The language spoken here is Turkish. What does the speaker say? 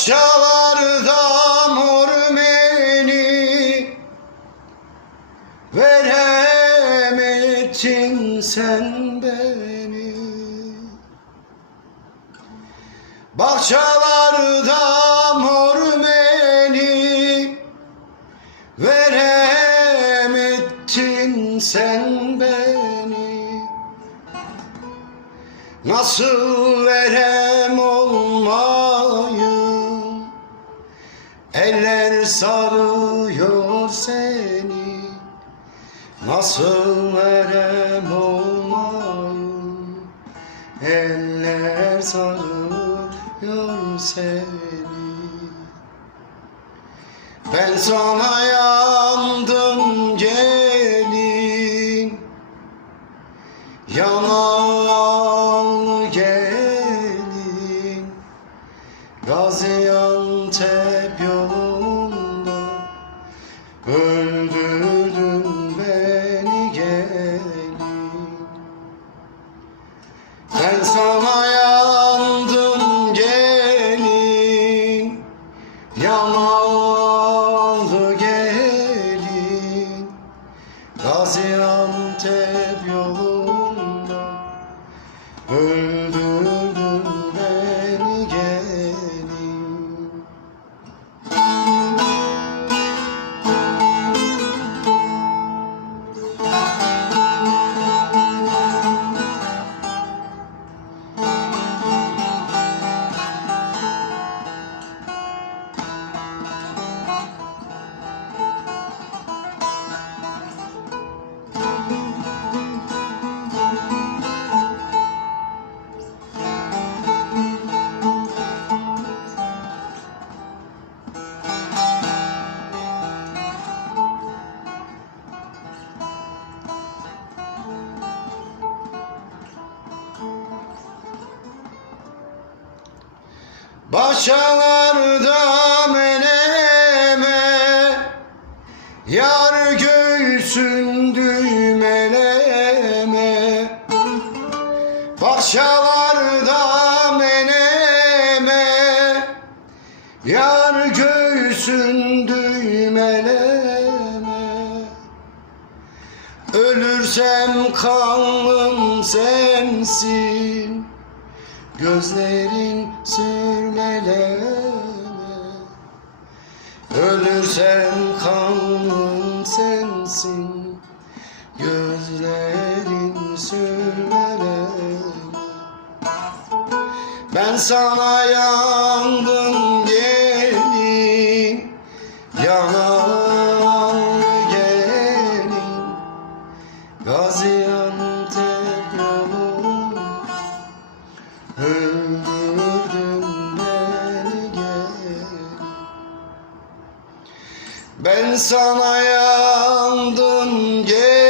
Bahçelerde mor meni Veremedin sen beni. Bahçelerde mor meni Veremedin sen beni. Nasıl verem Eller sarıyor seni. Nasıl verem olmayım Eller sarıyor seni. Ben sana yandım Öldürdün beni gelin. Ben sana yandım gelin. Yanalı gelin. Gaziantep Bahçelerde meneme Yar göğsün düğmeleme. Bahçelerde meneme Yar göğsün düğmeleme. Ölürsem kanlım sensin Gözlerin sürmeleme Ölürsem kanım sensin Gözlerin sürmeleme Ben sana yandım Ben sana yandım gelin